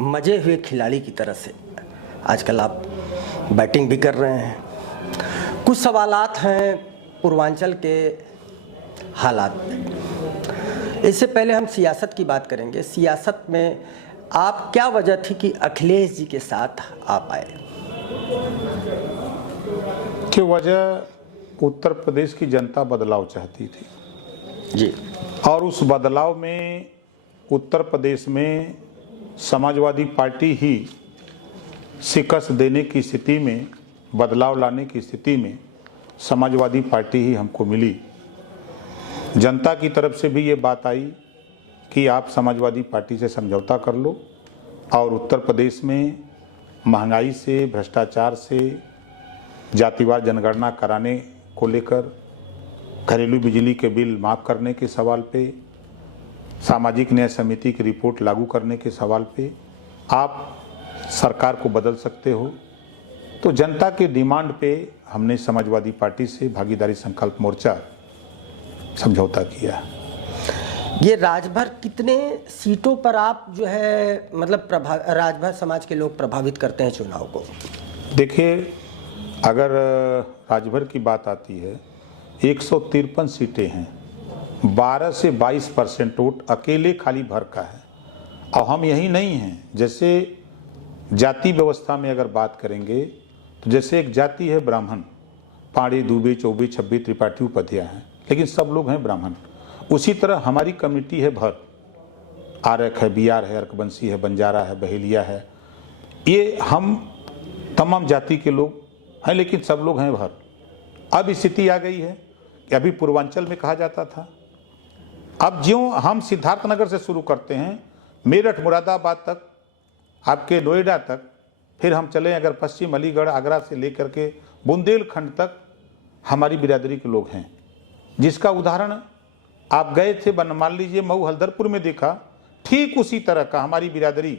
मजे हुए खिलाड़ी की तरह से आजकल आप बैटिंग भी कर रहे हैं। कुछ सवालात हैं पूर्वांचल के हालात में। इससे पहले हम सियासत की बात करेंगे। सियासत में आप क्या वजह थी कि अखिलेश जी के साथ आप आए? कि वजह उत्तर प्रदेश की जनता बदलाव चाहती थी जी, और उस बदलाव में उत्तर प्रदेश में समाजवादी पार्टी ही शिकस्त देने की स्थिति में, बदलाव लाने की स्थिति में समाजवादी पार्टी ही हमको मिली। जनता की तरफ से भी ये बात आई कि आप समाजवादी पार्टी से समझौता कर लो और उत्तर प्रदेश में महंगाई से, भ्रष्टाचार से, जातिवार जनगणना कराने को लेकर, घरेलू बिजली के बिल माफ़ करने के सवाल पे, सामाजिक न्याय समिति की रिपोर्ट लागू करने के सवाल पे आप सरकार को बदल सकते हो। तो जनता के डिमांड पे हमने समाजवादी पार्टी से भागीदारी संकल्प मोर्चा समझौता किया। ये राजभर कितने सीटों पर आप जो है मतलब राजभर समाज के लोग प्रभावित करते हैं चुनाव को? देखिए, अगर राजभर की बात आती है 153 सीटें हैं, 12 से 22% वोट अकेले खाली भर का है। और हम यही नहीं हैं, जैसे जाति व्यवस्था में अगर बात करेंगे तो जैसे एक जाति है ब्राह्मण, पाड़े, दुबे, चौबे, छब्बे, त्रिपाठी, उपाध्याय हैं, लेकिन सब लोग हैं ब्राह्मण। उसी तरह हमारी कम्युनिटी है भर, आरक है, बिहार है, अर्कवंशी है, बंजारा है, बहेलिया है। ये हम तमाम जाति के लोग हैं, लेकिन सब लोग हैं भर। अब स्थिति आ गई है कि अभी पूर्वांचल में कहा जाता था, अब ज्यों हम सिद्धार्थनगर से शुरू करते हैं, मेरठ, मुरादाबाद तक, आपके नोएडा तक, फिर हम चलें अगर पश्चिम अलीगढ़, आगरा से लेकर के बुंदेलखंड तक हमारी बिरादरी के लोग हैं। जिसका उदाहरण आप गए थे, मान लीजिए मऊ हल्दरपुर में देखा, ठीक उसी तरह का हमारी बिरादरी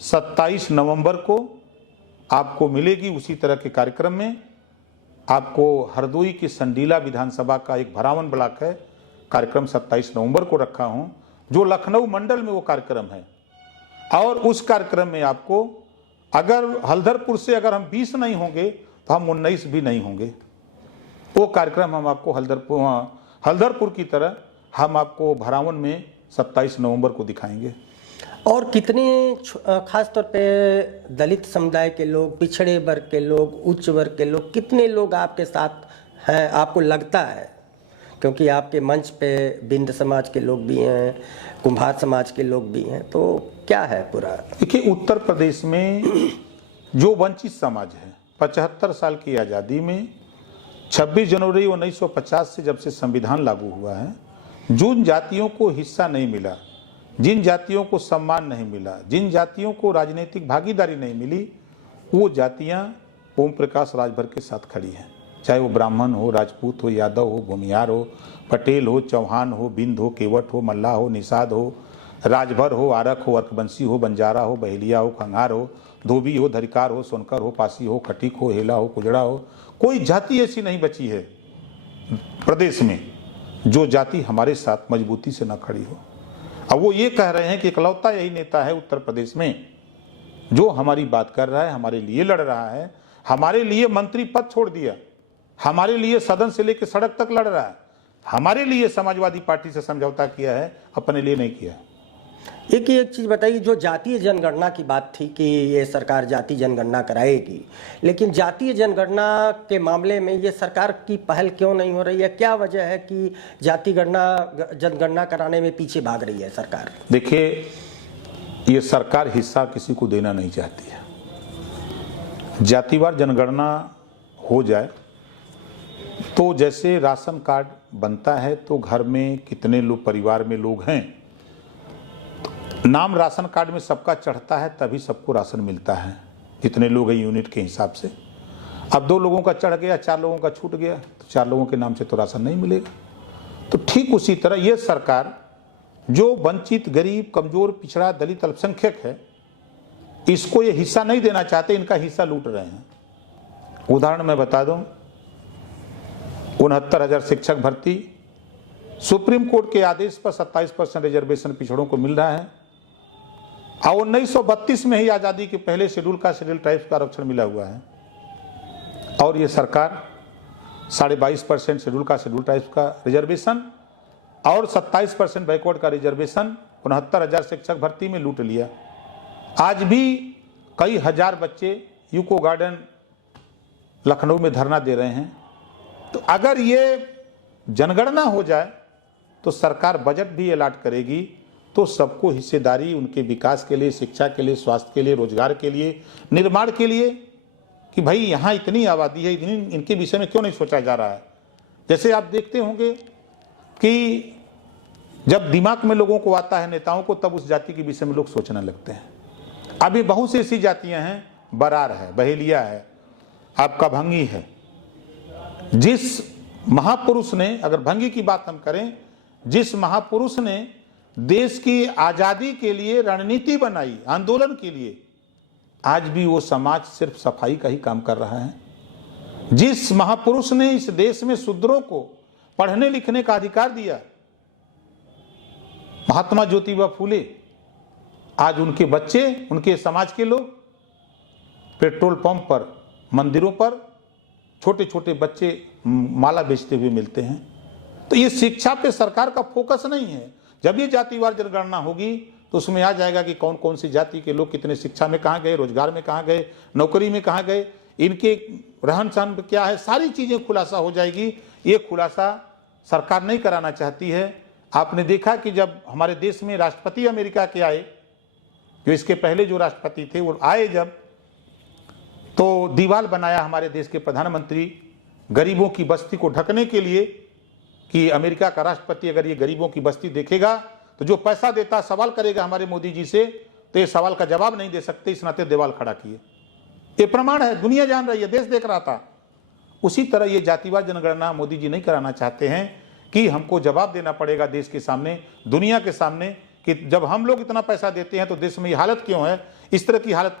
27 नवंबर को आपको मिलेगी। उसी तरह के कार्यक्रम में आपको हरदोई की संडीला विधानसभा का एक भरावन ब्लॉक है, कार्यक्रम 27 नवंबर को रखा हूं, जो लखनऊ मंडल में वो कार्यक्रम है। और उस कार्यक्रम में आपको अगर हल्दरपुर से अगर हम 20 नहीं होंगे तो हम 19 भी नहीं होंगे। वो कार्यक्रम हम आपको हल्दरपुर की तरह हम आपको भरावन में 27 नवंबर को दिखाएंगे। और कितने खास तौर पे दलित समुदाय के लोग, पिछड़े वर्ग के लोग, उच्च वर्ग के लोग, कितने लोग आपके साथ हैं आपको लगता है? क्योंकि आपके मंच पे बिंद समाज के लोग भी हैं, कुम्हार समाज के लोग भी हैं, तो क्या है पूरा? देखिए, उत्तर प्रदेश में जो वंचित समाज है, 75 साल की आज़ादी में 26 जनवरी 1950 से जब से संविधान लागू हुआ है, जिन जातियों को हिस्सा नहीं मिला, जिन जातियों को सम्मान नहीं मिला, जिन जातियों को राजनीतिक भागीदारी नहीं मिली, वो जातियां ओम प्रकाश राजभर के साथ खड़ी हैं। चाहे वो ब्राह्मण हो, राजपूत हो, यादव हो, भूमिहार हो, पटेल हो, चौहान हो, बिंद हो, केवट हो, मल्लाह हो, निषाद हो, राजभर हो, आरक हो, अर्कवंशी हो, बंजारा हो, बहेलिया हो, खंगार हो, धोबी हो, धरिकार हो, सोनकर हो, पासी हो, खटीक हो, हेला हो, कुजड़ा हो, कोई जाति ऐसी नहीं बची है प्रदेश में जो जाति हमारे साथ मजबूती से न खड़ी हो। अब वो ये कह रहे हैं कि इकलौता यही नेता है उत्तर प्रदेश में जो हमारी बात कर रहा है, हमारे लिए लड़ रहा है, हमारे लिए मंत्री पद छोड़ दिया, हमारे लिए सदन से लेकर सड़क तक लड़ रहा है, हमारे लिए समाजवादी पार्टी से समझौता किया है, अपने लिए नहीं किया। एक चीज़ बताइए, जो जातीय जनगणना की बात थी कि ये सरकार जातीय जनगणना कराएगी, लेकिन जातीय जनगणना के मामले में ये सरकार की पहल क्यों नहीं हो रही है? क्या वजह है कि जातीय जनगणना कराने में पीछे भाग रही है सरकार? देखिए, ये सरकार हिस्सा किसी को देना नहीं चाहती है। जातिवार जनगणना हो जाए तो जैसे राशन कार्ड बनता है तो घर में कितने लोग, परिवार में लोग हैं, नाम राशन कार्ड में सबका चढ़ता है, तभी सबको राशन मिलता है, जितने लोग हैं यूनिट के हिसाब से। अब 2 लोगों का चढ़ गया, 4 लोगों का छूट गया, तो 4 लोगों के नाम से तो राशन नहीं मिलेगा। तो ठीक उसी तरह ये सरकार जो वंचित, गरीब, कमजोर, पिछड़ा, दलित, अल्पसंख्यक है, इसको ये हिस्सा नहीं देना चाहते, इनका हिस्सा लूट रहे हैं। उदाहरण मैं बता दूं, 69,000 शिक्षक भर्ती, सुप्रीम कोर्ट के आदेश पर 27% रिजर्वेशन पिछड़ों को मिल रहा है। और 1932 में ही आज़ादी के पहले शेड्यूल का शेड्यूल ट्राइब्स का आरक्षण मिला हुआ है। और ये सरकार 22.5% शेड्यूल का शेड्यूल ट्राइब्स का रिजर्वेशन और 27% बैकवर्ड का रिजर्वेशन 69,000 शिक्षक भर्ती में लूट लिया। आज भी कई हजार बच्चे यूको गार्डन लखनऊ में धरना दे रहे हैं। तो अगर ये जनगणना हो जाए तो सरकार बजट भी अलॉट करेगी, तो सबको हिस्सेदारी उनके विकास के लिए, शिक्षा के लिए, स्वास्थ्य के लिए, रोजगार के लिए, निर्माण के लिए, कि भाई यहाँ इतनी आबादी है, इतनी इनके विषय में क्यों नहीं सोचा जा रहा है। जैसे आप देखते होंगे कि जब दिमाग में लोगों को आता है नेताओं को, तब उस जाति के विषय में लोग सोचने लगते हैं। अभी बहुत सी ऐसी जातियां हैं, बरार है, बहेलिया है, आपका भंगी है। जिस महापुरुष ने, अगर भंगी की बात हम करें, जिस महापुरुष ने देश की आजादी के लिए रणनीति बनाई, आंदोलन के लिए, आज भी वो समाज सिर्फ सफाई का ही काम कर रहा है। जिस महापुरुष ने इस देश में शूद्रों को पढ़ने लिखने का अधिकार दिया, महात्मा ज्योतिबा फूले, आज उनके बच्चे, उनके समाज के लोग पेट्रोल पंप पर, मंदिरों पर छोटे छोटे बच्चे माला बेचते हुए मिलते हैं। तो ये शिक्षा पे सरकार का फोकस नहीं है। जब ये जातिवार जनगणना होगी तो उसमें आ जाएगा कि कौन कौन सी जाति के लोग कितने शिक्षा में कहाँ गए, रोजगार में कहाँ गए, नौकरी में कहाँ गए, इनके रहन सहन क्या है, सारी चीजें खुलासा हो जाएगी। ये खुलासा सरकार नहीं कराना चाहती है। आपने देखा कि जब हमारे देश में राष्ट्रपति अमेरिका के आए, जो इसके पहले जो राष्ट्रपति थे वो आए जब, तो दीवार बनाया हमारे देश के प्रधानमंत्री गरीबों की बस्ती को ढकने के लिए, कि अमेरिका का राष्ट्रपति अगर ये गरीबों की बस्ती देखेगा तो जो पैसा देता सवाल करेगा हमारे मोदी जी से, तो ये सवाल का जवाब नहीं दे सकते, इस नाते दीवार खड़ा किए। ये प्रमाण है, दुनिया जान रही है, देश देख रहा था। उसी तरह ये जातिवार जनगणना मोदी जी नहीं कराना चाहते हैं कि हमको जवाब देना पड़ेगा देश के सामने, दुनिया के सामने, कि जब हम लोग इतना पैसा देते हैं तो देश में ये हालत क्यों है, इस तरह की हालत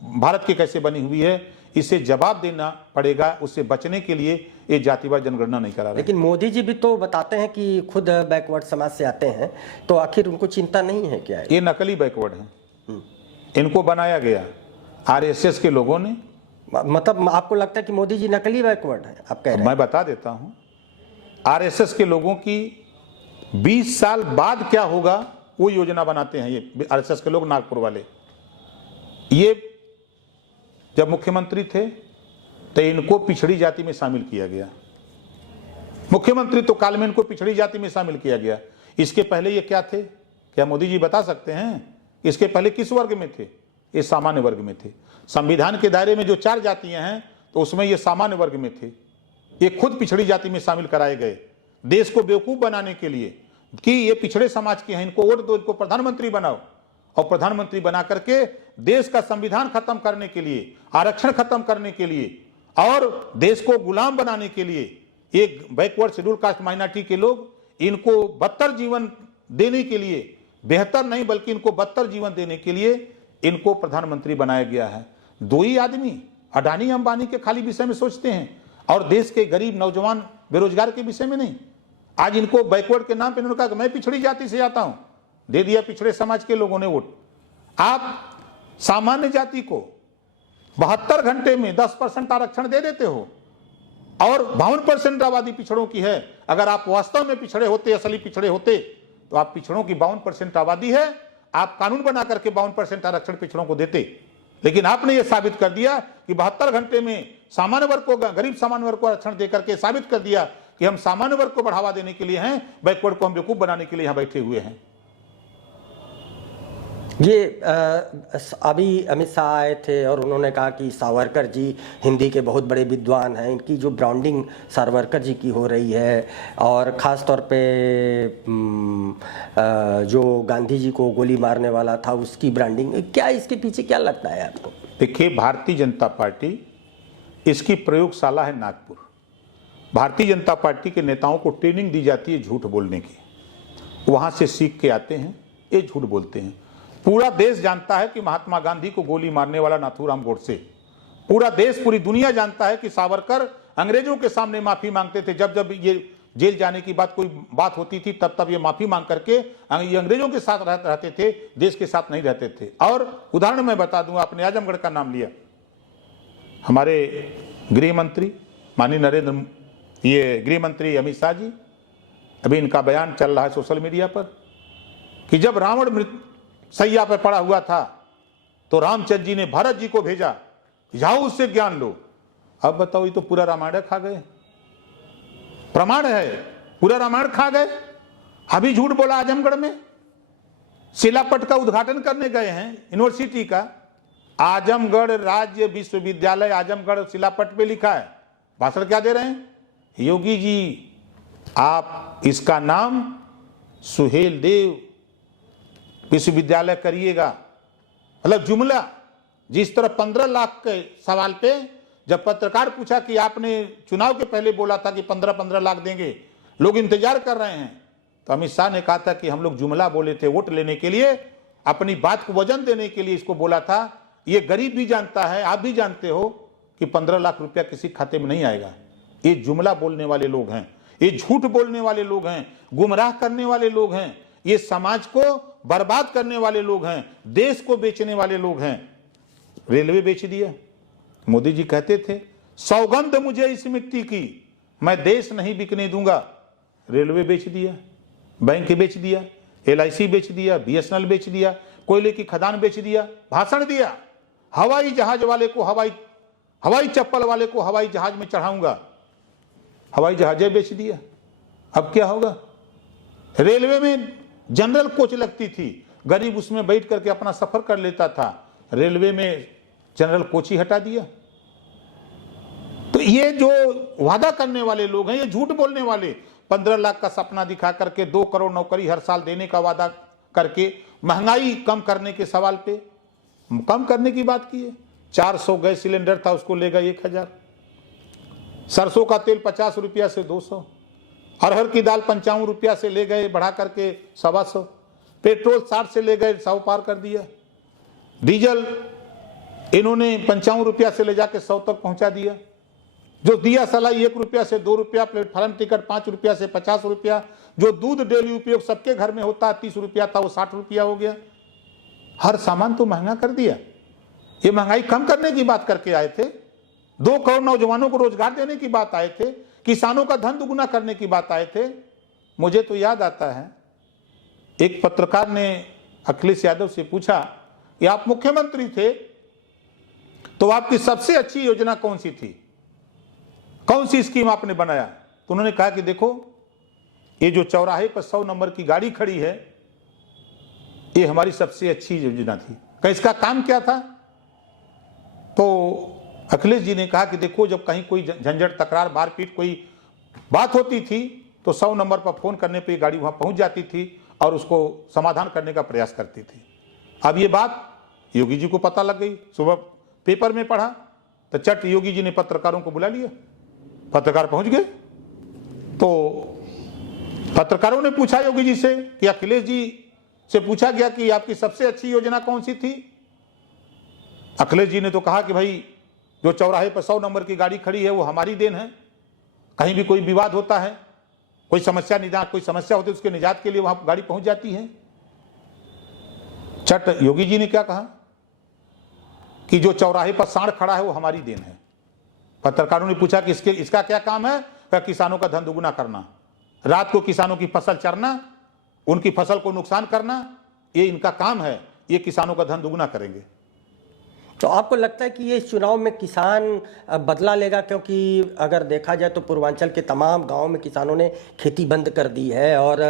भारत की कैसे बनी हुई है, इसे जवाब देना पड़ेगा। उससे बचने के लिए ये जातिवार जनगणना नहीं करा रहे। लेकिन मोदी जी भी तो बताते हैं कि खुद बैकवर्ड समाज से आते हैं, तो आखिर उनको चिंता नहीं है क्या? ये नकली बैकवर्ड है, इनको बनाया गया आरएसएस के लोगों ने। मतलब आपको लगता है कि मोदी जी नकली बैकवर्ड है? आप कह रहे हैं। मैं बता देता हूं, आरएसएस के लोगों की 20 साल बाद क्या होगा वो योजना बनाते हैं ये आरएसएस के लोग, नागपुर वाले। ये जब मुख्यमंत्री थे तो इनको पिछड़ी जाति में शामिल किया गया। मुख्यमंत्री तो काल में इनको पिछड़ी जाति में शामिल किया गया। इसके पहले ये क्या थे, क्या मोदी जी बता सकते हैं? इसके पहले किस वर्ग में थे? ये सामान्य वर्ग में थे। संविधान के दायरे में जो 4 जातियां हैं तो उसमें ये सामान्य वर्ग में थे। ये खुद पिछड़ी जाति में शामिल कराए गए देश को बेवकूफ बनाने के लिए, कि ये पिछड़े समाज के हैं, इनको वोट दो, इनको प्रधानमंत्री बनाओ। और प्रधानमंत्री बना करके देश का संविधान खत्म करने के लिए, आरक्षण खत्म करने के लिए और देश को गुलाम बनाने के लिए एक बैकवर्ड शेड्यूल कास्ट माइनॉरिटी के लोग, इनको बदतर जीवन देने के लिए, बेहतर नहीं बल्कि इनको बदतर जीवन देने के लिए इनको प्रधानमंत्री बनाया गया है। 2 ही आदमी अडानी अंबानी के खाली विषय में सोचते हैं और देश के गरीब नौजवान बेरोजगार के विषय में नहीं। आज इनको बैकवर्ड के नाम पे इन्होंने कहा कि मैं पिछड़ी जाति से आता हूं, दे दिया पिछड़े समाज के लोगों ने वोट। आप सामान्य जाति को 72 घंटे में 10% आरक्षण दे देते हो और 52% आबादी पिछड़ों की है। अगर आप वास्तव में पिछड़े होते, असली पिछड़े होते, तो आप पिछड़ों की 52% आबादी है, आप कानून बना करके 52% आरक्षण पिछड़ों को देते। लेकिन आपने यह साबित कर दिया कि 72 घंटे में सामान्य वर्ग को, गरीब सामान्य वर्ग को आरक्षण देकर के साबित कर दिया कि हम सामान्य वर्ग को बढ़ावा देने के लिए हैं, बैकवर्ड को हम बेवकूफ बनाने के लिए यहां बैठे हुए हैं। ये अभी अमित शाह आए थे और उन्होंने कहा कि सावरकर जी हिंदी के बहुत बड़े विद्वान हैं। इनकी जो ब्रांडिंग सावरकर जी की हो रही है और ख़ास तौर पे जो गांधी जी को गोली मारने वाला था उसकी ब्रांडिंग, क्या इसके पीछे क्या लगता है आपको? देखिए, भारतीय जनता पार्टी, इसकी प्रयोगशाला है नागपुर। भारतीय जनता पार्टी के नेताओं को ट्रेनिंग दी जाती है झूठ बोलने की, वहाँ से सीख के आते हैं, ये झूठ बोलते हैं। पूरा देश जानता है कि महात्मा गांधी को गोली मारने वाला नाथूराम गोडसे, पूरा देश, पूरी दुनिया जानता है कि सावरकर अंग्रेजों के सामने माफी मांगते थे। जब जब ये जेल जाने की बात कोई बात होती थी तब ये माफी मांग करके ये अंग्रेजों के साथ रहते थे, देश के साथ नहीं रहते थे। और उदाहरण मैं बता दूं, आपने आजमगढ़ का नाम लिया, हमारे गृह मंत्री माननीय गृह मंत्री अमित शाह जी, अभी इनका बयान चल रहा है सोशल मीडिया पर कि जब रावण सैया पर पड़ा हुआ था तो रामचंद्र जी ने भरत जी को भेजा, जाओ उससे ज्ञान लो। अब बताओ, ये तो पूरा रामायण खा गए, प्रमाण है, पूरा रामायण खा गए। अभी झूठ बोला आजमगढ़ में, शिलापट का उद्घाटन करने गए हैं यूनिवर्सिटी का, आजमगढ़ राज्य विश्वविद्यालय आजमगढ़ शिलापट पे लिखा है, भाषण क्या दे रहे हैं? योगी जी आप इसका नाम सुहेल देव विश्वविद्यालय करिएगा। मतलब जुमला, जिस तरह 15 लाख के सवाल पे जब पत्रकार पूछा कि आपने चुनाव के पहले बोला था कि 15-15 लाख देंगे, लोग इंतजार कर रहे हैं, तो अमित शाह ने कहा था कि हम लोग जुमला बोले थे वोट लेने के लिए, अपनी बात को वजन देने के लिए इसको बोला था। ये गरीब भी जानता है, आप भी जानते हो कि 15 लाख रुपया किसी खाते में नहीं आएगा। ये जुमला बोलने वाले लोग हैं, ये झूठ बोलने वाले लोग हैं, गुमराह करने वाले लोग हैं, ये समाज को बर्बाद करने वाले लोग हैं, देश को बेचने वाले लोग हैं। रेलवे बेच दिया, मोदी जी कहते थे सौगंध मुझे इस मिट्टी की, मैं देश नहीं बिकने दूंगा। रेलवे बेच दिया, बैंक बेच दिया, LIC बेच दिया, BSNL बेच दिया, कोयले की खदान बेच दिया, भाषण दिया हवाई जहाज वाले को हवाई चप्पल वाले को हवाई जहाज में चढ़ाऊंगा, हवाई जहाजें बेच दिया। अब क्या होगा? रेलवे में जनरल कोच लगती थी, गरीब उसमें बैठ करके अपना सफर कर लेता था, रेलवे में जनरल कोच ही हटा दिया। तो ये जो वादा करने वाले लोग हैं, ये झूठ बोलने वाले, 15 लाख का सपना दिखा करके 2 करोड़ नौकरी हर साल देने का वादा करके महंगाई कम करने के सवाल पे कम करने की बात की है। 400 गैस सिलेंडर था, उसको ले गए 1000, सरसों का तेल 50 रुपया से 200, अरहर की दाल 55 रुपया से ले गए बढ़ा करके 125, पेट्रोल 60 से ले गए 100 पार कर दिया, डीजल इन्होंने 55 रुपया से ले जाके 100 तक पहुंचा दिया। जो दिया सलाई 1 रुपया से 2 रुपया, प्लेटफॉर्म टिकट 5 रुपया से 50 रुपया, जो दूध डेली उपयोग सबके घर में होता है 30 रुपया था, वो 60 रुपया हो गया। हर सामान तो महंगा कर दिया। ये महंगाई कम करने की बात करके आए थे, 2 करोड़ नौजवानों को रोजगार देने की बात आए थे, किसानों का धन दुगुना करने की बात आए थे। मुझे तो याद आता है, एक पत्रकार ने अखिलेश यादव से पूछा कि आप मुख्यमंत्री थे तो आपकी सबसे अच्छी योजना कौन सी थी, कौन सी स्कीम आपने बनाया? तो उन्होंने कहा कि देखो, ये जो चौराहे पर 100 नंबर की गाड़ी खड़ी है, ये हमारी सबसे अच्छी योजना थी। क्या इसका काम क्या था? तो अखिलेश जी ने कहा कि देखो, जब कहीं कोई झंझट, तकरार, मारपीट, कोई बात होती थी तो 100 नंबर पर फोन करने पे गाड़ी वहां पहुंच जाती थी और उसको समाधान करने का प्रयास करती थी। अब ये बात योगी जी को पता लग गई, सुबह पेपर में पढ़ा तो चट योगी जी ने पत्रकारों को बुला लिया, पत्रकार पहुंच गए। तो पत्रकारों ने पूछा योगी जी से कि अखिलेश जी से पूछा गया कि आपकी सबसे अच्छी योजना कौन सी थी? अखिलेश जी ने तो कहा कि भाई, जो चौराहे पर 100 नंबर की गाड़ी खड़ी है वो हमारी देन है। कहीं भी कोई विवाद होता है, कोई समस्या होती है, उसके निजात के लिए वहां गाड़ी पहुंच जाती है। चट योगी जी ने क्या कहा कि जो चौराहे पर सांड खड़ा है वो हमारी देन है। पत्रकारों ने पूछा कि इसका क्या काम है? क्या किसानों का धन दुगुना करना, रात को किसानों की फसल चरना, उनकी फसल को नुकसान करना, ये इनका काम है, ये किसानों का धन दुगुना करेंगे। तो आपको लगता है कि ये चुनाव में किसान बदला लेगा? क्योंकि अगर देखा जाए तो पूर्वांचल के तमाम गांव में किसानों ने खेती बंद कर दी है और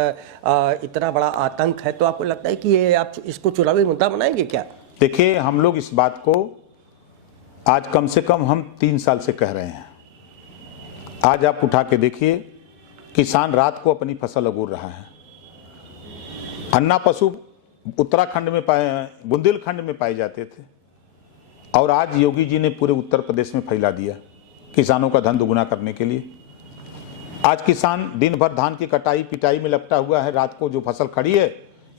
इतना बड़ा आतंक है, तो आपको लगता है कि ये आप इसको चुनावी मुद्दा बनाएंगे क्या? देखिए, हम लोग इस बात को आज कम से कम हम 3 साल से कह रहे हैं। आज आप उठा के देखिए, किसान रात को अपनी फसल उगोर रहा है। अन्ना पशु उत्तराखंड में बुंदेलखंड में पाए जाते थे और आज योगी जी ने पूरे उत्तर प्रदेश में फैला दिया किसानों का धन दुगुना करने के लिए। आज किसान दिन भर धान की कटाई पिटाई में लपटा हुआ है। रात को जो फसल खड़ी है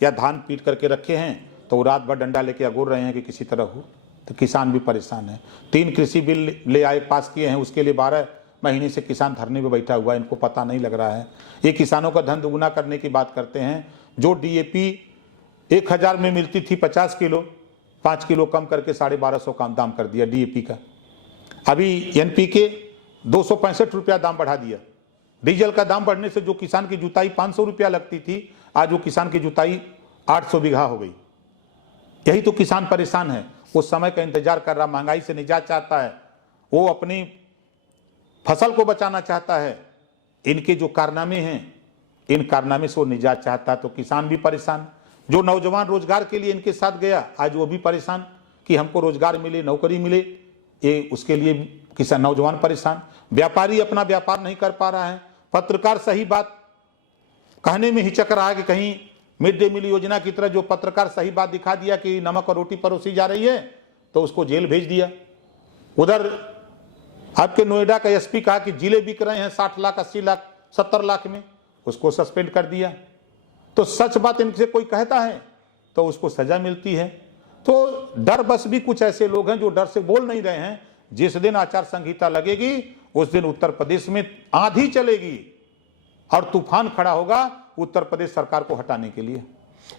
या धान पीट करके रखे हैं तो रात भर डंडा लेके अगोर रहे हैं कि किसी तरह हो। तो किसान भी परेशान है। 3 कृषि बिल ले आए, पास किए हैं, उसके लिए 12 महीने से किसान धरने पे बैठा हुआ है, इनको पता नहीं लग रहा है। ये किसानों का धन दुगुना करने की बात करते हैं। जो डीएपी 1000 में मिलती थी 50 किलो, 5 किलो कम करके 1250 का दाम कर दिया डीएपी का। अभी एनपीके 265 रुपया दाम बढ़ा दिया। डीजल का दाम बढ़ने से जो किसान की जुताई 500 रुपया लगती थी, आज वो किसान की जुताई 800 बीघा हो गई। यही तो किसान परेशान है, वो समय का इंतजार कर रहा, महंगाई से निजात चाहता है, वो अपनी फसल को बचाना चाहता है। इनके जो कारनामे हैं, इन कारनामे से वो निजात चाहता है, तो किसान भी परेशान। जो नौजवान रोजगार के लिए इनके साथ गया, आज वो भी परेशान कि हमको रोजगार मिले, नौकरी मिले, ये उसके लिए किसान नौजवान परेशान। व्यापारी अपना व्यापार नहीं कर पा रहा है। पत्रकार सही बात कहने में हिचक रहा है कि कहीं मिड डे मील योजना की तरह जो पत्रकार सही बात दिखा दिया कि नमक और रोटी परोसी जा रही है, तो उसको जेल भेज दिया। उधर आपके नोएडा का एसपी कहा कि जिले बिक रहे हैं 60 लाख, 80 लाख, 70 लाख में, उसको सस्पेंड कर दिया। तो सच बात इनसे कोई कहता है तो उसको सजा मिलती है। तो डर बस भी कुछ ऐसे लोग हैं जो डर से बोल नहीं रहे हैं। जिस दिन आचार संहिता लगेगी उस दिन उत्तर प्रदेश में आंधी चलेगी और तूफान खड़ा होगा उत्तर प्रदेश सरकार को हटाने के लिए।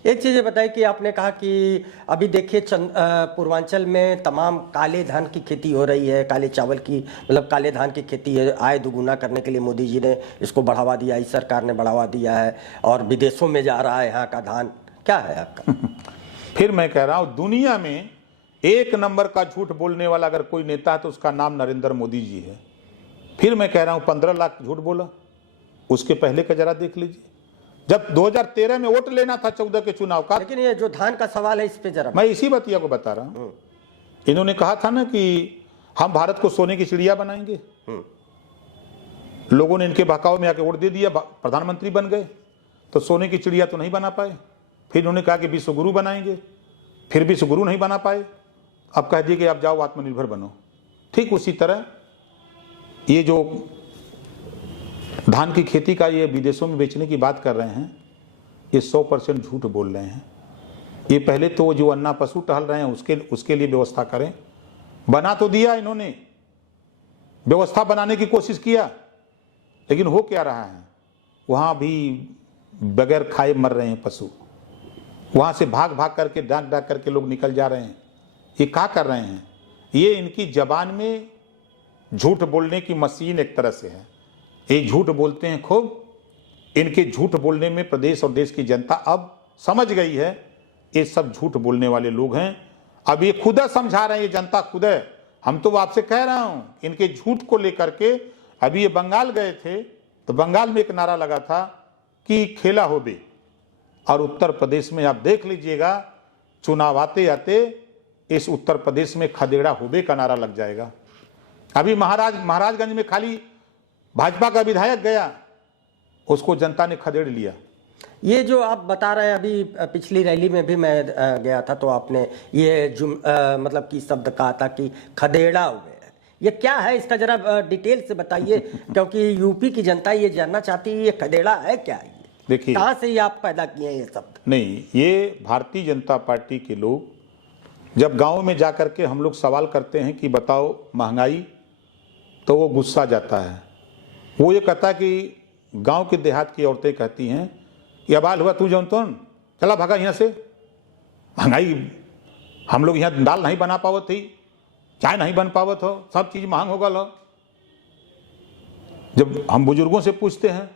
एक चीज़ ये बताइए कि आपने कहा कि अभी देखिए पूर्वांचल में तमाम काले धान की खेती हो रही है, काले चावल की, मतलब काले धान की खेती है। आय दुगुना करने के लिए मोदी जी ने इसको बढ़ावा दिया, इस सरकार ने बढ़ावा दिया है और विदेशों में जा रहा है यहाँ का धान। क्या है आपका? फिर मैं कह रहा हूँ, दुनिया में 1 नंबर का झूठ बोलने वाला अगर कोई नेता है तो उसका नाम नरेंद्र मोदी जी है। फिर मैं कह रहा हूँ 15 लाख झूठ बोला, उसके पहले का जरा देख लीजिए। जब 2013 में वोट लेना था 14 के चुनाव का। लेकिन ये जो धान का सवाल है इस पे जरा मैं इसी बतिया को बता रहा हूं। इन्होंने कहा था ना कि हम भारत को सोने की चिड़िया बनाएंगे। लोगों ने इनके बहकावे में आके वोट दे दिया, प्रधानमंत्री बन गए, तो सोने की चिड़िया तो नहीं बना पाए। फिर इन्होंने कहा कि विश्व गुरु बनाएंगे, फिर विश्व गुरु नहीं बना पाए। अब कह दिए कि आप जाओ आत्मनिर्भर बनो। ठीक उसी तरह ये जो धान की खेती का ये विदेशों में बेचने की बात कर रहे हैं, ये 100% झूठ बोल रहे हैं। ये पहले तो जो अन्ना पशु टहल रहे हैं उसके लिए व्यवस्था करें। बना तो दिया इन्होंने, व्यवस्था बनाने की कोशिश किया, लेकिन हो क्या रहा है, वहाँ भी बगैर खाए मर रहे हैं पशु। वहाँ से भाग भाग करके डांक डांक करके लोग निकल जा रहे हैं। ये क्या कर रहे हैं? ये इनकी जबान में झूठ बोलने की मशीन एक तरह से है। ये झूठ बोलते हैं खूब। इनके झूठ बोलने में प्रदेश और देश की जनता अब समझ गई है, ये सब झूठ बोलने वाले लोग हैं। अब ये खुद समझा रहे हैं, ये जनता खुद है। हम तो आपसे कह रहा हूं, इनके झूठ को लेकर के अभी ये बंगाल गए थे तो बंगाल में एक नारा लगा था कि खेला हो बे, और उत्तर प्रदेश में आप देख लीजिएगा चुनाव आते आते इस उत्तर प्रदेश में खदेड़ा होबे का नारा लग जाएगा। अभी महाराजगंज में खाली भाजपा का विधायक गया, उसको जनता ने खदेड़ लिया। ये जो आप बता रहे हैं, अभी पिछली रैली में भी मैं गया था तो आपने ये मतलब कि शब्द कहा था कि खदेड़ा हुए। ये क्या है, इसका जरा डिटेल से बताइए क्योंकि यूपी की जनता ये जानना चाहती है, ये खदेड़ा है क्या? ये देखिए, कहाँ से ये आप पैदा किए हैं ये शब्द? नहीं, ये भारतीय जनता पार्टी के लोग जब गांव में जाकर के हम लोग सवाल करते हैं कि बताओ महंगाई, तो वो गुस्सा जाता है। वो ये कहता है कि गांव के देहात की औरतें कहती हैं, ये बाल हुआ तू जौन तो चला भागा यहाँ से, महंगाई, हम लोग यहाँ दाल नहीं बना पावत थी, चाय नहीं बन पावत हो, सब चीज महंग हो गल हो। जब हम बुजुर्गों से पूछते हैं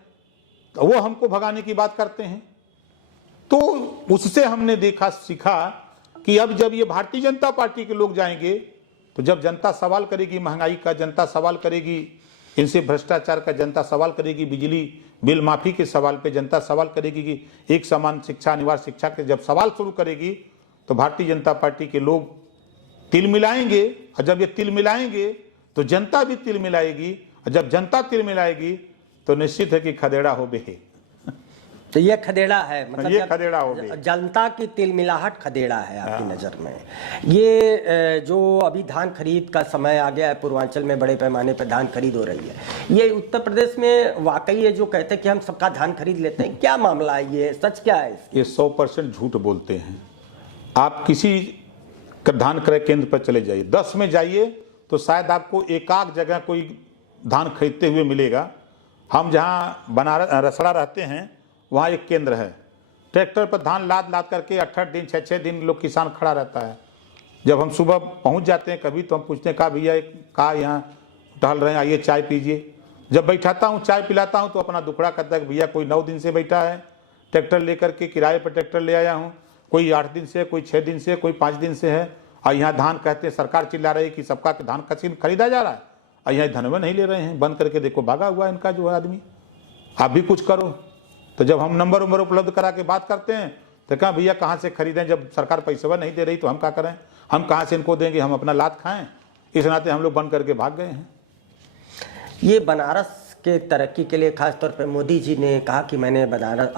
तो वो हमको भगाने की बात करते हैं। तो उससे हमने देखा सीखा कि अब जब ये भारतीय जनता पार्टी के लोग जाएंगे तो जब जनता सवाल करेगी महंगाई का, जनता सवाल करेगी इनसे भ्रष्टाचार का, जनता सवाल करेगी बिजली बिल माफी के सवाल पे, जनता सवाल करेगी कि एक समान शिक्षा, अनिवार्य शिक्षा के जब सवाल शुरू करेगी तो भारतीय जनता पार्टी के लोग तिल मिलाएंगे। और जब ये तिल मिलाएंगे तो जनता भी तिल मिलाएगी, और जब जनता तिल मिलाएगी तो निश्चित है कि खदेड़ा हो बे। तो ये खदेड़ा है, मतलब ये खदेड़ा हो बे, जनता की तिल मिलाहट खदेड़ा है आपकी नज़र में। ये जो अभी धान खरीद का समय आ गया है, पूर्वांचल में बड़े पैमाने पर धान खरीद हो रही है, ये उत्तर प्रदेश में वाकई ये जो कहते हैं कि हम सबका धान खरीद लेते हैं, क्या मामला है, ये सच क्या है? ये 100% झूठ बोलते हैं। आप किसी धान क्रय केंद्र पर चले जाइए, 10 में जाइए तो शायद आपको एकाक जगह कोई धान खरीदते हुए मिलेगा। हम जहाँ बनारस रसड़ा रहते हैं वहाँ एक केंद्र है, ट्रैक्टर पर धान लाद लाद करके 8 दिन 6 दिन लोग किसान खड़ा रहता है। जब हम सुबह पहुँच जाते हैं कभी तो हम पूछते हैं कहा भैया कहा यहाँ टहल रहे हैं, आइए चाय पीजिए। जब बैठाता हूँ चाय पिलाता हूँ तो अपना दुखड़ा कहता है कि भैया कोई 9 दिन से बैठा है, ट्रैक्टर लेकर के किराए पर ट्रैक्टर ले आया हूँ, कोई 8 दिन से, कोई 6 दिन से, कोई 5 दिन से है। और यहाँ धान कहते हैं सरकार चिल्ला रही है कि सबका धान खरीदा जा रहा है और यहाँ धनवे नहीं ले रहे हैं, बंद करके देखो भागा हुआ है इनका जो है आदमी, आप भी कुछ करो। तो जब हम नंबर उपलब्ध करा के बात करते हैं तो कहा भैया कहाँ से खरीदें, जब सरकार पैसा नहीं दे रही तो हम क्या करें, हम कहाँ से इनको देंगे, हम अपना लात खाएं। इस नाते हम लोग बंद करके भाग गए हैं। ये बनारस के तरक्की के लिए खास तौर पे मोदी जी ने कहा कि मैंने बनारस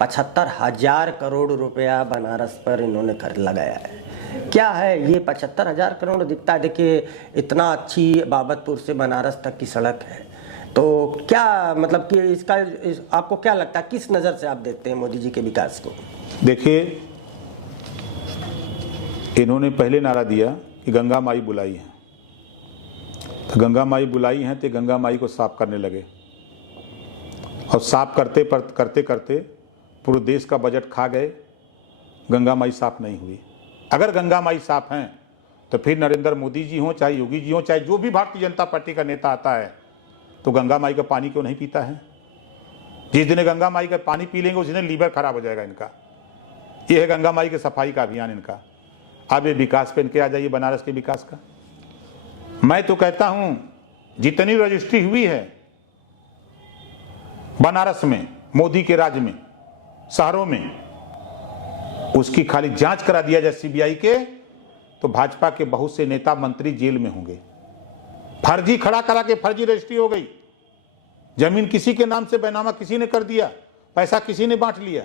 75,000 करोड़ रुपया बनारस पर इन्होंने कर लगाया है। क्या है ये 75,000 करोड़? दिखता है, देखिए इतना अच्छी बाबतपुर से बनारस तक की सड़क है, तो क्या मतलब कि आपको क्या लगता है, किस नज़र से आप देखते हैं मोदी जी के विकास को? देखिए, इन्होंने पहले नारा दिया कि गंगा माई बुलाई है, तो गंगा माई बुलाई हैं तो गंगा माई को साफ करने लगे और साफ करते करते पूरे देश का बजट खा गए, गंगा माई साफ नहीं हुई। अगर गंगा माई साफ हैं तो फिर नरेंद्र मोदी जी हों, चाहे योगी जी हों, चाहे जो भी भारतीय जनता पार्टी का नेता आता है तो गंगा माई का पानी क्यों नहीं पीता है? जिस दिन गंगा माई का पानी पी लेंगे उस दिन लीवर खराब हो जाएगा इनका। ये है गंगा माई के सफाई का अभियान इनका। अब ये विकास पे इनके आ जाइए, बनारस के विकास का। मैं तो कहता हूं जितनी रजिस्ट्री हुई है बनारस में, मोदी के राज में, शहरों में, उसकी खाली जांच करा दिया जाए सीबीआई के, तो भाजपा के बहुत से नेता मंत्री जेल में होंगे। फर्जी खड़ा करा के फर्जी रजिस्ट्री हो गई, जमीन किसी के नाम से बैनामा किसी ने कर दिया, पैसा किसी ने बांट लिया,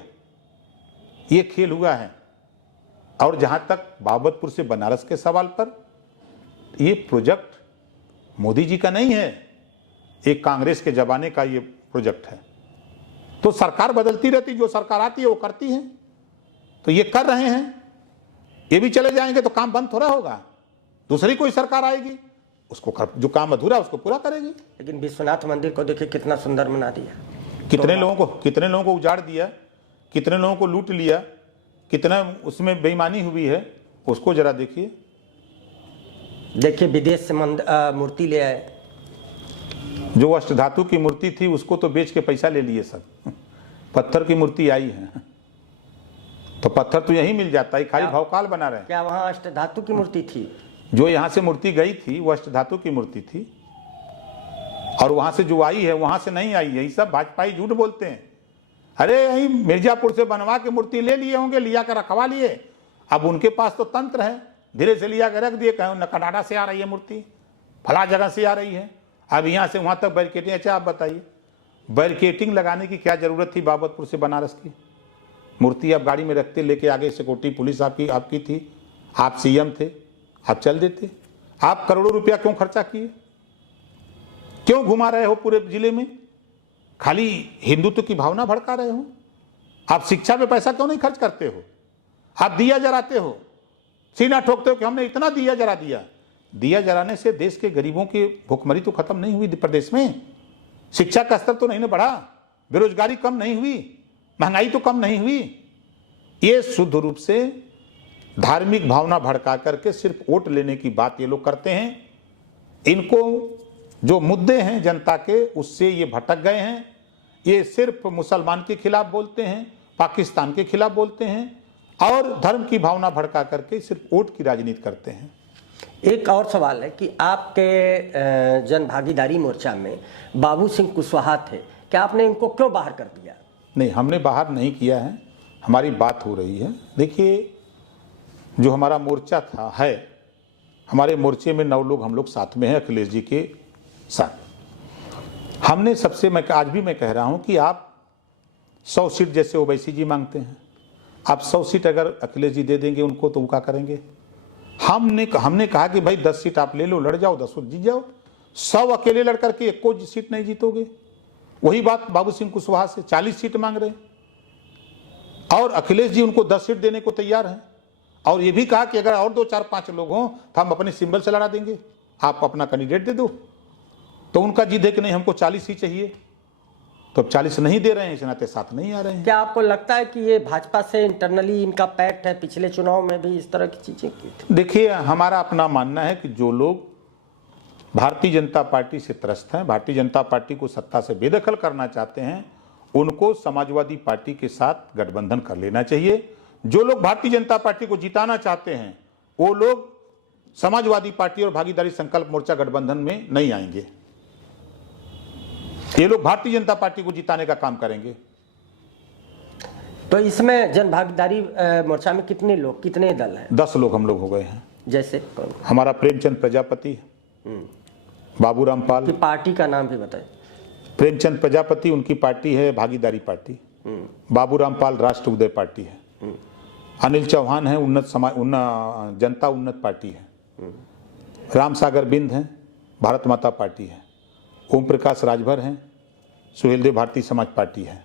ये खेल हुआ है। और जहां तक बाबतपुर से बनारस के सवाल पर, ये प्रोजेक्ट मोदी जी का नहीं है, एक कांग्रेस के जमाने का ये प्रोजेक्ट है। तो सरकार बदलती रहती, जो सरकार आती है वो करती है, तो ये कर रहे हैं, ये भी चले जाएंगे तो काम बंद थोड़ा होगा, दूसरी कोई सरकार आएगी उसको जो काम अधूरा है उसको पूरा करेगी। लेकिन विश्वनाथ मंदिर को देखिए कितना सुंदर बना दिया, कितने लोगों को उजाड़ दिया, कितने लोगों को लूट लिया, कितना उसमें बेईमानी हुई है, उसको जरा देखिए। देखिए विदेश से मूर्ति ले आए, जो अष्टधातु की मूर्ति थी उसको तो बेच के पैसा ले लिए सब, पत्थर की मूर्ति आई है, तो पत्थर तो यही मिल जाता है, खाली भौकाल बना रहे हैं। क्या वहाँ अष्टधातु की मूर्ति थी? जो यहाँ से मूर्ति गई थी वो अष्टधातु की मूर्ति थी, और वहां से जो आई है वहां से नहीं आई है। यही सब भाजपाई झूठ बोलते हैं। अरे यही मिर्जापुर से बनवा के मूर्ति ले लिए होंगे, लिया कर रखवा लिए, अब उनके पास तो तंत्र है, धीरे से लिया कर रख दिए, कहीं कनाडा से आ रही है मूर्ति, फला जगह से आ रही है, अब यहाँ से वहाँ तक बैरिकेटिंग। अच्छा आप बताइए, बैरिकेटिंग लगाने की क्या जरूरत थी बाबतपुर से बनारस की? मूर्ति आप गाड़ी में रखते, लेके आगे सिक्योरिटी पुलिस आपकी थी, आप सीएम थे, आप चल देते। आप करोड़ों रुपया क्यों खर्चा किए? क्यों घुमा रहे हो पूरे जिले में? खाली हिंदुत्व की भावना भड़का रहे हो? आप शिक्षा पे पैसा क्यों नहीं खर्च करते हो? आप दिया जलाते हो, सीना ठोकते हो कि हमने इतना दिया जला दिया। दिया जलाने से देश के गरीबों की भूखमरी तो खत्म नहीं हुई प्रदेश में, शिक्षा का स्तर तो नहीं ना बढ़ा, बेरोजगारी कम नहीं हुई, महंगाई तो कम नहीं हुई। ये शुद्ध रूप से धार्मिक भावना भड़का करके सिर्फ वोट लेने की बात ये लोग करते हैं। इनको जो मुद्दे हैं जनता के, उससे ये भटक गए हैं। ये सिर्फ मुसलमान के खिलाफ बोलते हैं, पाकिस्तान के खिलाफ बोलते हैं और धर्म की भावना भड़का करके सिर्फ वोट की राजनीति करते हैं। एक और सवाल है कि आपके जन भागीदारी मोर्चा में बाबू सिंह कुशवाहा थे, क्या आपने इनको क्यों बाहर कर दिया? नहीं, हमने बाहर नहीं किया है, हमारी बात हो रही है। देखिए, जो हमारा मोर्चा था है, हमारे मोर्चे में 9 लोग हम लोग साथ में हैं अखिलेश जी के साथ। हमने सबसे, आज भी मैं कह रहा हूं कि आप 100 सीट जैसे ओवैसी जी मांगते हैं, आप 100 सीट अगर अखिलेश जी दे देंगे उनको तो वो क्या करेंगे? हमने कहा कि भाई 10 सीट आप ले लो, लड़ जाओ, 10 जीत जाओ। 100 अकेले लड़ करके एक को सीट नहीं जीतोगे। वही बात बाबू सिंह कुशवाहा से 40 सीट मांग रहे हैं और अखिलेश जी उनको 10 सीट देने को तैयार हैं। और ये भी कहा कि अगर और 2, 4, 5 लोग हों तो हम अपने सिंबल से लड़ा देंगे, आप अपना कैंडिडेट दे दो। तो उनका जिद है कि नहीं हमको 40 ही चाहिए, तो अब 40 नहीं दे रहे हैं, इस नाते साथ नहीं आ रहे हैं। क्या आपको लगता है कि ये भाजपा से इंटरनली इनका पैक्ट है? पिछले चुनाव में भी इस तरह की चीजें की थी। देखिए, हमारा अपना मानना है कि जो लोग भारतीय जनता पार्टी से त्रस्त हैं, भारतीय जनता पार्टी को सत्ता से बेदखल करना चाहते हैं, उनको समाजवादी पार्टी के साथ गठबंधन कर लेना चाहिए। जो लोग भारतीय जनता पार्टी को जिताना चाहते हैं, वो लोग समाजवादी पार्टी और भागीदारी संकल्प मोर्चा गठबंधन में नहीं आएंगे। ये लोग भारतीय जनता पार्टी को जिताने का काम करेंगे। तो इसमें जन भागीदारी मोर्चा में कितने लोग, कितने दल हैं? 10 लोग हम लोग हो गए हैं। जैसे कौन? हमारा प्रेमचंद प्रजापति, बाबूराम पाल। की पार्टी का नाम भी बताइए। प्रेमचंद प्रजापति उनकी पार्टी है भागीदारी पार्टी, बाबूराम पाल राष्ट्र उदय पार्टी है, अनिल चौहान है जनता उन्नत पार्टी है, राम सागर बिंद है भारत माता पार्टी है, ओम प्रकाश राजभर हैं सुहेलदेव भारतीय समाज पार्टी है,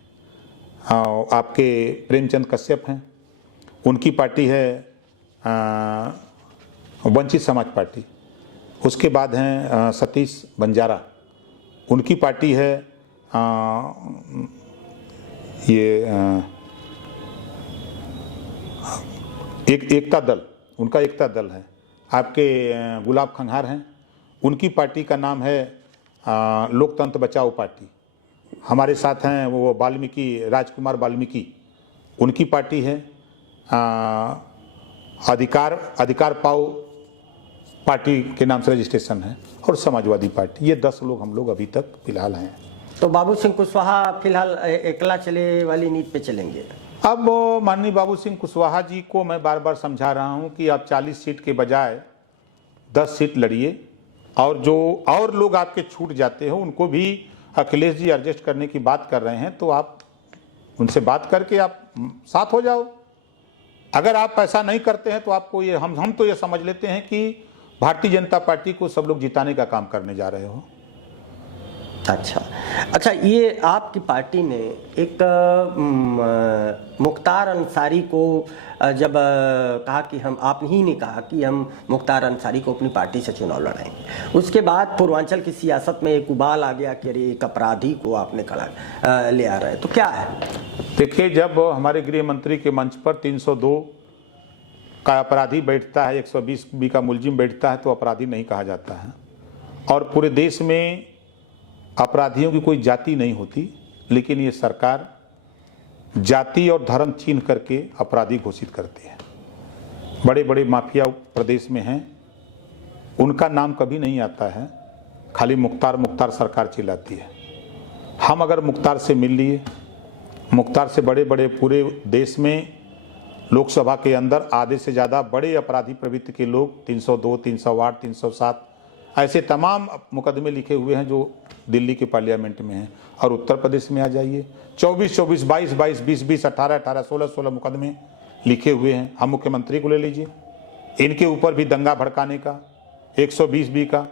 आपके प्रेमचंद कश्यप हैं, उनकी पार्टी है वंचित समाज पार्टी। उसके बाद हैं सतीश बंजारा, उनकी पार्टी है एकता दल, उनका एकता दल है। आपके गुलाब खंघार हैं, उनकी पार्टी का नाम है लोकतंत्र बचाओ पार्टी। हमारे साथ हैं वो वाल्मीकि, राजकुमार वाल्मीकि, उनकी पार्टी है अधिकार पाओ पार्टी के नाम से रजिस्ट्रेशन है, और समाजवादी पार्टी। ये 10 लोग हम लोग अभी तक फिलहाल हैं। तो बाबू सिंह कुशवाहा फिलहाल एकला चले वाली नीति पे चलेंगे। अब माननीय बाबू सिंह कुशवाहा जी को मैं बार बार समझा रहा हूं कि आप 40 सीट के बजाय 10 सीट लड़िए, और जो और लोग आपके छूट जाते हो उनको भी अखिलेश जी एडजस्ट करने की बात कर रहे हैं, तो आप उनसे बात करके आप साथ हो जाओ। अगर आप ऐसा नहीं करते हैं तो आपको ये हम तो ये समझ लेते हैं कि भारतीय जनता पार्टी को सब लोग जिताने का काम करने जा रहे हो। अच्छा, ये आपकी पार्टी ने एक मुख्तार अंसारी को जब कहा कि आप ही ने कहा कि हम मुख्तार अंसारी को अपनी पार्टी से चुनाव लड़ाएंगे, उसके बाद पूर्वांचल की सियासत में एक उबाल आ गया कि अरे एक अपराधी को आपने खड़ा ले आ रहे हैं, तो क्या है? देखिए, जब हमारे गृह मंत्री के मंच पर 302 का अपराधी बैठता है, 120B का मुलजिम बैठता है, तो अपराधी नहीं कहा जाता है। और पूरे देश में अपराधियों की कोई जाति नहीं होती, लेकिन ये सरकार जाति और धर्म चिन्ह करके अपराधी घोषित करती है। बड़े बड़े माफिया प्रदेश में हैं, उनका नाम कभी नहीं आता है, खाली मुख्तार सरकार चिल्लाती है। हम अगर मुख्तार से मिल लिए, मुख्तार से बड़े बड़े पूरे देश में लोकसभा के अंदर आधे से ज़्यादा बड़े अपराधी प्रवृत्ति के लोग 302, 308, 307 ऐसे तमाम मुकदमे लिखे हुए हैं जो दिल्ली के पार्लियामेंट में हैं। और उत्तर प्रदेश में आ जाइए, 24, 22, 22, 20, 20, 18, 18, 16, 16 मुकदमे लिखे हुए हैं। हम मुख्यमंत्री को ले लीजिए, इनके ऊपर भी दंगा भड़काने का 120B का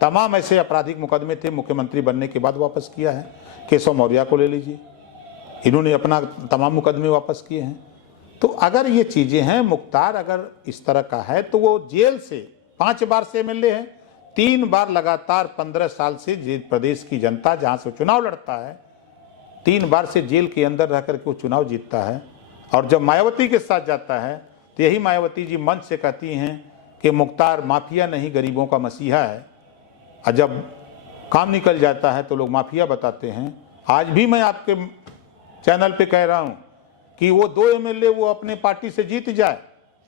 तमाम ऐसे आपराधिक मुकदमे थे, मुख्यमंत्री बनने के बाद वापस किया है। केशव मौर्य को ले लीजिए, इन्होंने अपना तमाम मुकदमे वापस किए हैं। तो अगर ये चीज़ें हैं, मुख्तार अगर इस तरह का है तो वो जेल से 5 बार से MLA है, 3 बार लगातार 15 साल से प्रदेश की जनता जहाँ से चुनाव लड़ता है 3 बार से जेल के अंदर रह करके वो चुनाव जीतता है। और जब मायावती के साथ जाता है तो यही मायावती जी मंच से कहती हैं कि मुख्तार माफिया नहीं गरीबों का मसीहा है, और जब काम निकल जाता है तो लोग माफिया बताते हैं। आज भी मैं आपके चैनल पे कह रहा हूँ कि वो 2 MLA वो अपने पार्टी से जीत जाए,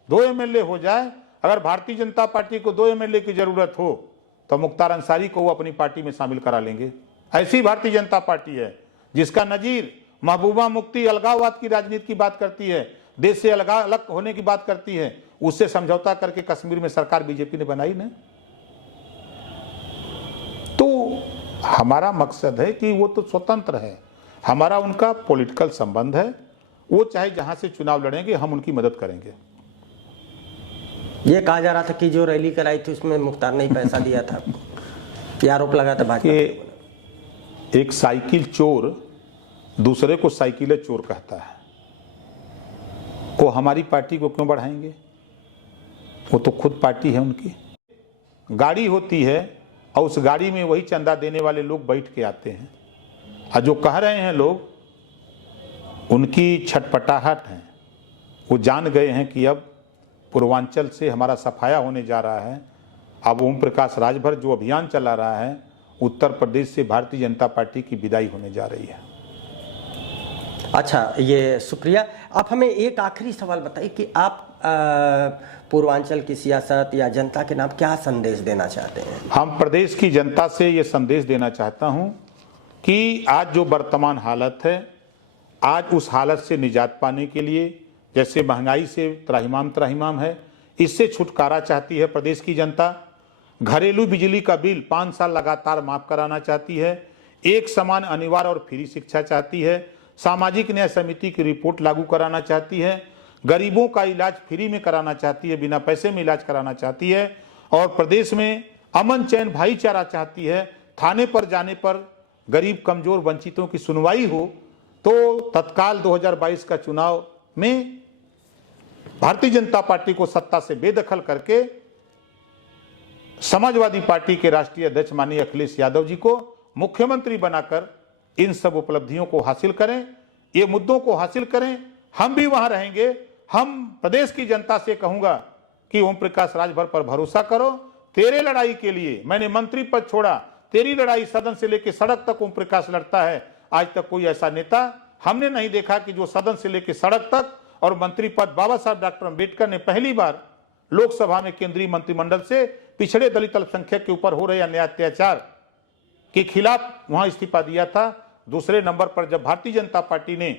2 MLA हो जाए, अगर भारतीय जनता पार्टी को 2 MLA की जरूरत हो तो मुख्तार अंसारी को वो अपनी पार्टी में शामिल करा लेंगे। ऐसी भारतीय जनता पार्टी है जिसका नजीर महबूबा मुफ्ती अलगाववाद की राजनीति की बात करती है, देश से अलग होने की बात करती है, उससे समझौता करके कश्मीर में सरकार बीजेपी ने बनाई ना। तो हमारा मकसद है कि वो तो स्वतंत्र है, हमारा उनका पॉलिटिकल संबंध है, वो चाहे जहां से चुनाव लड़ेंगे हम उनकी मदद करेंगे। ये कहा जा रहा था कि जो रैली कराई थी उसमें मुख्तार ने पैसा दिया था, ये आरोप लगा था भाजपा। एक साइकिल चोर दूसरे को साइकिल चोर कहता है, वो हमारी पार्टी को क्यों बढ़ाएंगे? वो तो खुद पार्टी है उनकी। गाड़ी होती है और उस गाड़ी में वही चंदा देने वाले लोग बैठ के आते हैं। और जो कह रहे हैं लोग, उनकी छटपटाहट है, वो जान गए हैं कि अब पूर्वांचल से हमारा सफाया होने जा रहा है। अब ओम प्रकाश राजभर जो अभियान चला रहा है, उत्तर प्रदेश से भारतीय जनता पार्टी की विदाई होने जा रही है। अच्छा, ये शुक्रिया। आप हमें एक आखिरी सवाल बताइए कि आप पूर्वांचल की सियासत या जनता के नाम क्या संदेश देना चाहते हैं? हम प्रदेश की जनता से ये संदेश देना चाहता हूँ कि आज जो वर्तमान हालत है, आज उस हालत से निजात पाने के लिए, जैसे महंगाई से त्राहिमाम है, इससे छुटकारा चाहती है प्रदेश की जनता। घरेलू बिजली का बिल 5 साल लगातार माफ कराना चाहती है। एक समान अनिवार्य और फ्री शिक्षा चाहती है। सामाजिक न्याय समिति की रिपोर्ट लागू कराना चाहती है। गरीबों का इलाज फ्री में कराना चाहती है, बिना पैसे में इलाज कराना चाहती है। और प्रदेश में अमन चैन भाईचारा चाहती है। थाने पर जाने पर गरीब कमजोर वंचितों की सुनवाई हो, तो तत्काल 2022 का चुनाव में भारतीय जनता पार्टी को सत्ता से बेदखल करके समाजवादी पार्टी के राष्ट्रीय अध्यक्ष माननीय अखिलेश यादव जी को मुख्यमंत्री बनाकर इन सब उपलब्धियों को हासिल करें, ये मुद्दों को हासिल करें। हम भी वहां रहेंगे। हम प्रदेश की जनता से कहूंगा कि ओम प्रकाश राजभर पर भरोसा करो। तेरे लड़ाई के लिए मैंने मंत्री पद छोड़ा, तेरी लड़ाई सदन से लेकर सड़क तक ओम प्रकाश लड़ता है। आज तक कोई ऐसा नेता हमने नहीं देखा कि जो सदन से लेकर सड़क तक और मंत्री पद बाबा साहब डॉक्टर अम्बेडकर ने पहली बार लोकसभा में केंद्रीय मंत्रिमंडल से पिछड़े दलित अल्पसंख्यक के ऊपर हो रहे अन्याय अत्याचार के खिलाफ वहां इस्तीफा दिया था। दूसरे नंबर पर जब भारतीय जनता पार्टी ने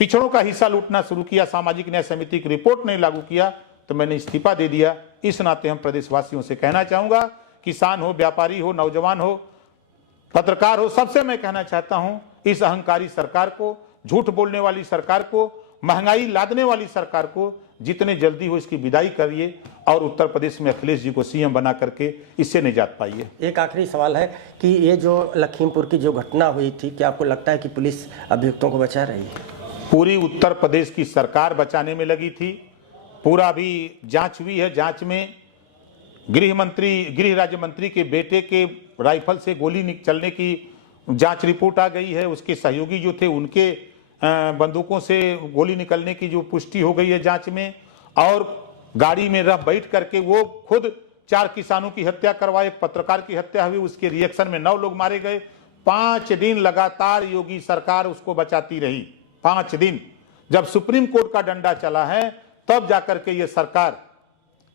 पिछड़ों का हिस्सा लूटना शुरू किया, सामाजिक न्याय समिति की रिपोर्ट नहीं लागू किया, तो मैंने इस्तीफा दे दिया। इस नाते हम प्रदेशवासियों से कहना चाहूंगा, किसान हो, व्यापारी हो, नौजवान हो, पत्रकार हो, सबसे मैं कहना चाहता हूं, इस अहंकारी सरकार को, झूठ बोलने वाली सरकार को, महंगाई लादने वाली सरकार को जितने जल्दी हो इसकी विदाई करिए और उत्तर प्रदेश में अखिलेश जी को सीएम बना करके इससे निजात पाइए। एक आखिरी सवाल है कि ये जो लखीमपुर की जो घटना हुई थी, क्या आपको लगता है कि पुलिस अभियुक्तों को बचा रही है? पूरी उत्तर प्रदेश की सरकार बचाने में लगी थी। पूरा भी जांच हुई है। जांच में गृह राज्य मंत्री के बेटे के राइफल से गोली चलने की जांच रिपोर्ट आ गई है। उसके सहयोगी जो थे उनके बंदूकों से गोली निकलने की जो पुष्टि हो गई है जांच में। और गाड़ी में रह बैठ करके वो खुद 4 किसानों की हत्या करवाए, एक पत्रकार की हत्या हुई, उसके रिएक्शन में 9 लोग मारे गए। 5 दिन लगातार योगी सरकार उसको बचाती रही। 5 दिन जब सुप्रीम कोर्ट का डंडा चला है तब जाकर के ये सरकार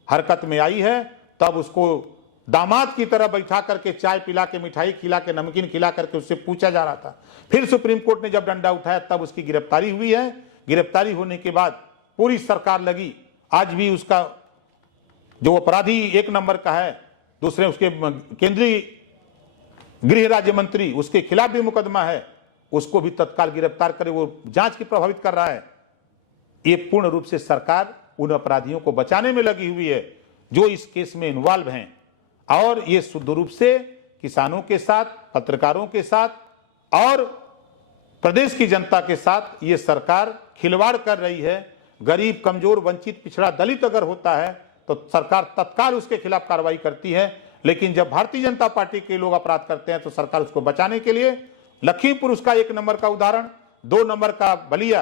हरकत में आई है। तब उसको दामाद की तरह बैठा करके चाय पिला के, मिठाई खिला के, नमकीन खिला करके उससे पूछा जा रहा था। फिर सुप्रीम कोर्ट ने जब डंडा उठाया तब उसकी गिरफ्तारी हुई है। गिरफ्तारी होने के बाद पूरी सरकार लगी। आज भी उसका जो अपराधी 1 नंबर का है, दूसरे उसके केंद्रीय गृह राज्य मंत्री, उसके खिलाफ भी मुकदमा है, उसको भी तत्काल गिरफ्तार करे। वो जांच की प्रभावित कर रहा है। ये पूर्ण रूप से सरकार उन अपराधियों को बचाने में लगी हुई है जो इस केस में इन्वॉल्व हैं। और ये शुद्ध रूप से किसानों के साथ, पत्रकारों के साथ और प्रदेश की जनता के साथ ये सरकार खिलवाड़ कर रही है। गरीब, कमजोर, वंचित, पिछड़ा, दलित अगर होता है तो सरकार तत्काल उसके खिलाफ कार्रवाई करती है। लेकिन जब भारतीय जनता पार्टी के लोग अपराध करते हैं तो सरकार उसको बचाने के लिए, लखीमपुर उसका 1 नंबर का उदाहरण, 2 नंबर का बलिया,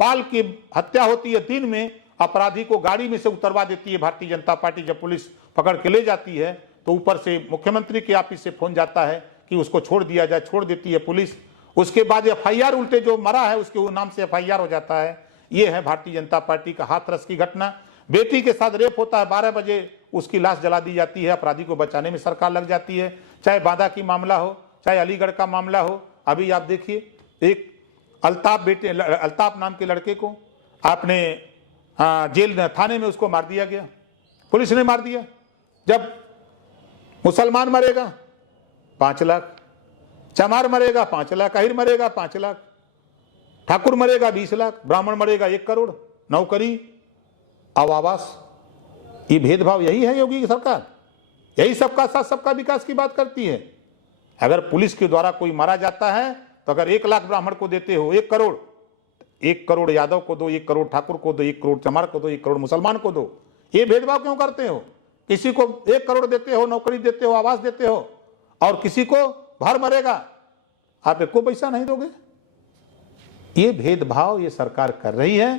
पाल की हत्या होती है, दिन में अपराधी को गाड़ी में से उतरवा देती है भारतीय जनता पार्टी। जब पुलिस पकड़ के ले जाती है तो ऊपर से मुख्यमंत्री के ऑफिस से फोन जाता है कि उसको छोड़ दिया जाए, छोड़ देती है पुलिस। उसके बाद FIR उल्टे जो मरा है उसके नाम से FIR हो जाता है। ये है भारतीय जनता पार्टी का हाथरस की घटना। बेटी के साथ रेप होता है, 12 बजे उसकी लाश जला दी जाती है। अपराधी को बचाने में सरकार लग जाती है। चाहे बांदा की मामला हो, चाहे अलीगढ़ का मामला हो। अभी आप देखिए, एक अल्ताफ नाम के लड़के को आपने जेल थाने में उसको मार दिया गया, पुलिस ने मार दिया। जब मुसलमान मरेगा 5 लाख, चमार मरेगा 5 लाख, अहिर मरेगा 5 लाख, ठाकुर मरेगा 20 लाख, ब्राह्मण मरेगा 1 करोड़। नौकरी, अब आवास, ये भेदभाव यही है योगी की सरकार। यही सबका साथ सबका विकास की बात करती है। अगर पुलिस के द्वारा कोई मारा जाता है तो अगर 1 लाख ब्राह्मण को देते हो 1 करोड़, 1 करोड़ यादव को दो, 1 करोड़ ठाकुर को दो, 1 करोड़ चमार को दो, 1 करोड़ मुसलमान को दो। ये भेदभाव क्यों करते हो? किसी को 1 करोड़ देते हो, नौकरी देते हो, आवास देते हो, और किसी को भर मरेगा, आप एक को पैसा नहीं दोगे। ये भेदभाव ये सरकार कर रही है,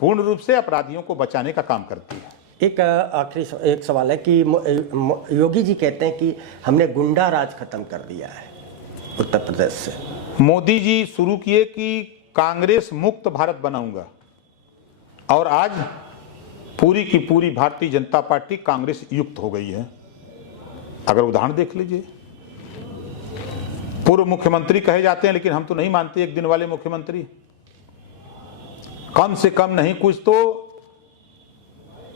पूर्ण रूप से अपराधियों को बचाने का काम करती है। एक आखिरी एक सवाल है कि योगी जी कहते हैं कि हमने गुंडा राज खत्म कर दिया है उत्तर प्रदेश से। मोदी जी शुरू किए कि कांग्रेस मुक्त भारत बनाऊंगा, और आज पूरी की पूरी भारतीय जनता पार्टी कांग्रेस युक्त हो गई है। अगर उदाहरण देख लीजिए, पूर्व मुख्यमंत्री कहे जाते हैं, लेकिन हम तो नहीं मानते एक दिन वाले मुख्यमंत्री, कम से कम नहीं कुछ तो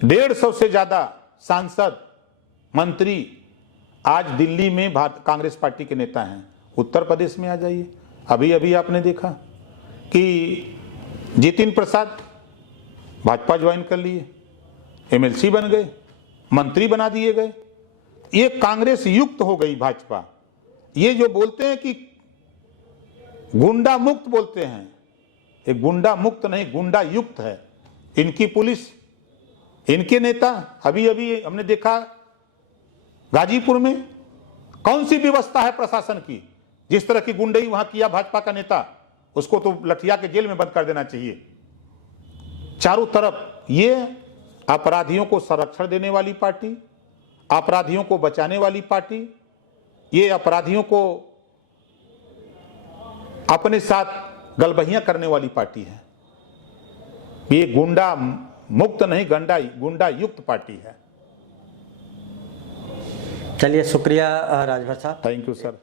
150 से ज्यादा सांसद मंत्री आज दिल्ली में कांग्रेस पार्टी के नेता हैं। उत्तर प्रदेश में आ जाइए, अभी अभी आपने देखा कि जितिन प्रसाद भाजपा ज्वाइन कर लिए, एमएलसी बन गए, मंत्री बना दिए गए। ये कांग्रेस युक्त हो गई भाजपा। ये जो बोलते हैं कि गुंडा मुक्त बोलते हैं, ये गुंडा मुक्त नहीं, गुंडा युक्त है। इनकी पुलिस, इनके नेता, अभी अभी हमने देखा गाजीपुर में कौन सी व्यवस्था है प्रशासन की, जिस तरह की गुंडई वहां किया भाजपा का नेता, उसको तो लठिया के जेल में बंद कर देना चाहिए। चारों तरफ ये अपराधियों को संरक्षण देने वाली पार्टी, अपराधियों को बचाने वाली पार्टी, ये अपराधियों को अपने साथ गलबहियां करने वाली पार्टी है। ये गुंडा मुक्त नहीं, गुंडा युक्त पार्टी है। चलिए, शुक्रिया राजभर साहब। Thank you sir.